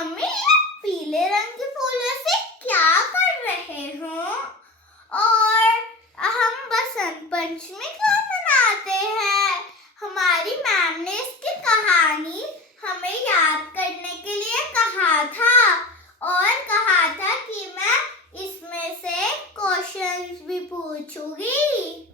Mummy ये पीले रंग के फूलों से क्या कर रहे हो? और हम बसंत पंचमी क्यों मनाते हैं? हमारी मैम ने इसकी कहानी हमें याद करने के लिए कहा था और कहा था कि मैं इसमें से क्वेश्चंस भी पूछूंगी।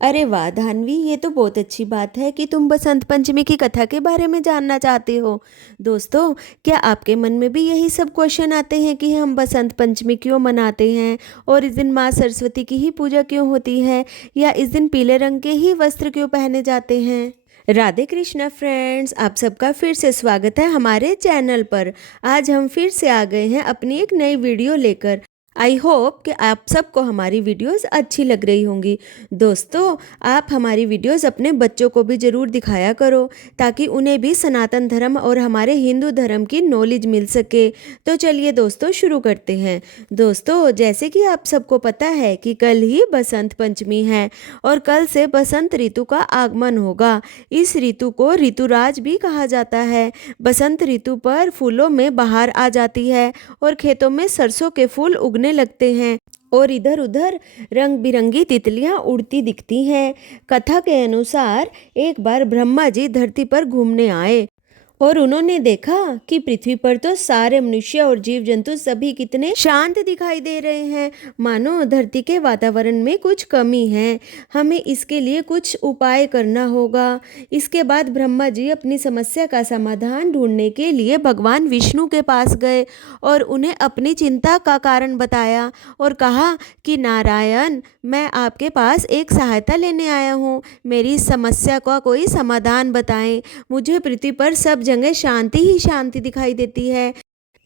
अरे वाह धान्वी, ये तो बहुत अच्छी बात है कि तुम बसंत पंचमी की कथा के बारे में जानना चाहते हो। दोस्तों, क्या आपके मन में भी यही सब क्वेश्चन आते हैं कि हम बसंत पंचमी क्यों मनाते हैं और इस दिन माँ सरस्वती की ही पूजा क्यों होती है, या इस दिन पीले रंग के ही वस्त्र क्यों पहने जाते हैं? राधे कृष्णा फ्रेंड्स, आप सबका फिर से स्वागत है हमारे चैनल पर। आज हम फिर से आ गए हैं अपनी एक नई वीडियो लेकर। आई होप कि आप सबको हमारी वीडियोस अच्छी लग रही होंगी। दोस्तों, आप हमारी वीडियोस अपने बच्चों को भी ज़रूर दिखाया करो ताकि उन्हें भी सनातन धर्म और हमारे हिंदू धर्म की नॉलेज मिल सके। तो चलिए दोस्तों, शुरू करते हैं। दोस्तों, जैसे कि आप सबको पता है कि कल ही बसंत पंचमी है और कल से बसंत ऋतु का आगमन होगा। इस ऋतु को ऋतुराज भी कहा जाता है। बसंत ऋतु पर फूलों में बहार आ जाती है और खेतों में सरसों के फूल उगने लगते हैं और इधर उधर रंग बिरंगी तितलियां उड़ती दिखती हैं। कथा के अनुसार एक बार ब्रह्मा जी धरती पर घूमने आए और उन्होंने देखा कि पृथ्वी पर तो सारे मनुष्य और जीव जंतु सभी कितने शांत दिखाई दे रहे हैं, मानो धरती के वातावरण में कुछ कमी है। हमें इसके लिए कुछ उपाय करना होगा। इसके बाद ब्रह्मा जी अपनी समस्या का समाधान ढूंढने के लिए भगवान विष्णु के पास गए और उन्हें अपनी चिंता का कारण बताया और कहा कि नारायण, मैं आपके पास एक सहायता लेने आया हूँ। मेरी समस्या का कोई समाधान बताएं। मुझे पृथ्वी पर सब जगह शांति ही शांति दिखाई देती है।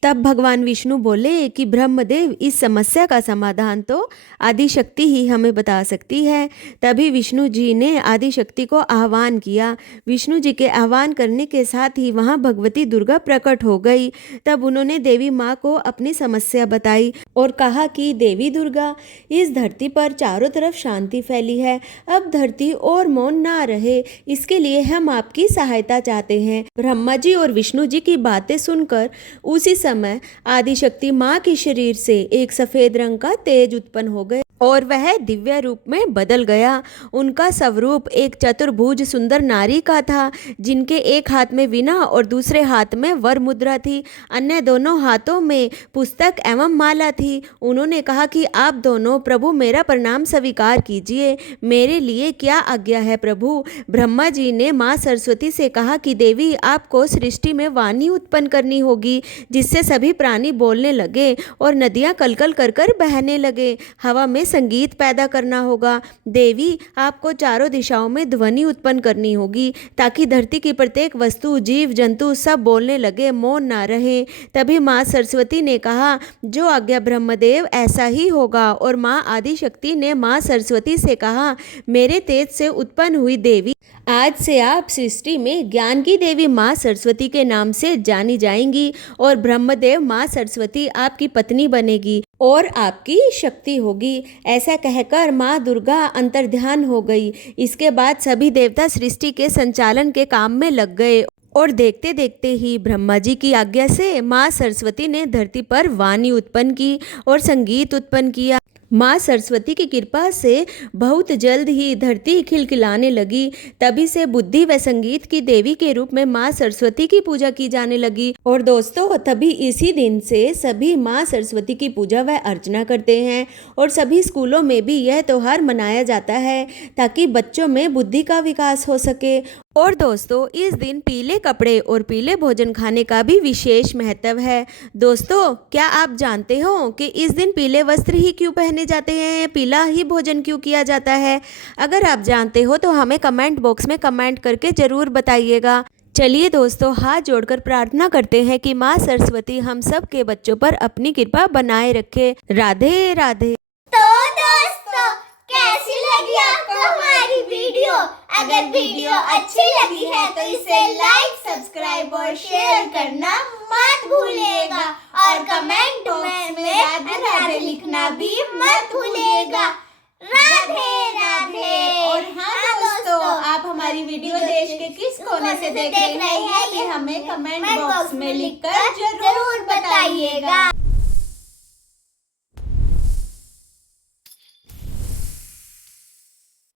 तब भगवान विष्णु बोले कि ब्रह्मदेव, इस समस्या का समाधान तो आदिशक्ति ही हमें बता सकती है। तभी विष्णु जी ने आदिशक्ति को आह्वान किया। विष्णु जी के आह्वान करने के साथ ही वहाँ भगवती दुर्गा प्रकट हो गई। तब उन्होंने देवी माँ को अपनी समस्या बताई और कहा कि देवी दुर्गा, इस धरती पर चारों तरफ शांति फैली है। अब धरती और मौन ना रहे, इसके लिए हम आपकी सहायता चाहते हैं। ब्रह्मा जी और विष्णु जी की बातें सुनकर उसी समय आदिशक्ति माँ के शरीर से एक सफेद रंग का तेज उत्पन्न हो गया और वह दिव्य रूप में बदल गया। उनका स्वरूप एक चतुर्भुज सुंदर नारी का था, जिनके एक हाथ में वीणा और दूसरे हाथ में वर मुद्रा थी। अन्य दोनों हाथों में पुस्तक एवं माला थी। उन्होंने कहा कि आप दोनों प्रभु मेरा प्रणाम स्वीकार कीजिए। मेरे लिए क्या आज्ञा है प्रभु? ब्रह्मा जी ने माँ सरस्वती से कहा कि देवी, आपको सृष्टि में वाणी उत्पन्न करनी होगी, जिससे सभी प्राणी बोलने लगे और नदियां कलकल कर कर बहने लगे। हवा में संगीत पैदा करना होगा। देवी, आपको चारों दिशाओं में ध्वनि उत्पन्न करनी होगी ताकि धरती की प्रत्येक वस्तु, जीव जंतु सब बोलने लगे, मौन ना रहे। तभी माँ सरस्वती ने कहा, जो आज्ञा ब्रह्मदेव, ऐसा ही होगा। और माँ आदिशक्ति ने माँ सरस्वती से कहा, मेरे तेज से उत्पन्न हुई देवी, आज से आप सृष्टि में ज्ञान की देवी माँ सरस्वती के नाम से जानी जाएंगी और ब्रह्मदेव माँ सरस्वती आपकी पत्नी बनेगी और आपकी शक्ति होगी। ऐसा कहकर माँ दुर्गा अंतर्ध्यान हो गई। इसके बाद सभी देवता सृष्टि के संचालन के काम में लग गए और देखते देखते ही ब्रह्मा जी की आज्ञा से माँ सरस्वती ने धरती पर वाणी उत्पन्न की और संगीत उत्पन्न किया। माँ सरस्वती की कृपा से बहुत जल्द ही धरती खिलखिलाने लगी। तभी से बुद्धि व संगीत की देवी के रूप में माँ सरस्वती की पूजा की जाने लगी। और दोस्तों, तभी इसी दिन से सभी माँ सरस्वती की पूजा व अर्चना करते हैं और सभी स्कूलों में भी यह त्यौहार मनाया जाता है ताकि बच्चों में बुद्धि का विकास हो सके। और दोस्तों, इस दिन पीले कपड़े और पीले भोजन खाने का भी विशेष महत्व है। दोस्तों, क्या आप जानते हो कि इस दिन पीले वस्त्र ही क्यों पहने जाते हैं, पीला ही भोजन क्यों किया जाता है? अगर आप जानते हो तो हमें कमेंट बॉक्स में कमेंट करके ज़रूर बताइएगा। चलिए दोस्तों, हाथ जोड़कर प्रार्थना करते हैं कि माँ सरस्वती हम सब के बच्चों पर अपनी कृपा बनाए रखे। राधे राधे। तो दोस्तों, कैसी लगी आपको हमारी वीडियो? अगर वीडियो अच्छी लगी है तो इसे लाइक, सब्सक्राइब और शेयर करना मत भूलिएगा और कमेंट बॉक्स में राधे राधे लिखना भी मत भूलिएगा। राधे राधे। और हाँ दोस्तों, आप हमारी वीडियो देश के किस कोने से देख रहे हैं ये हमें कमेंट बॉक्स में लिखकर जरूर आइए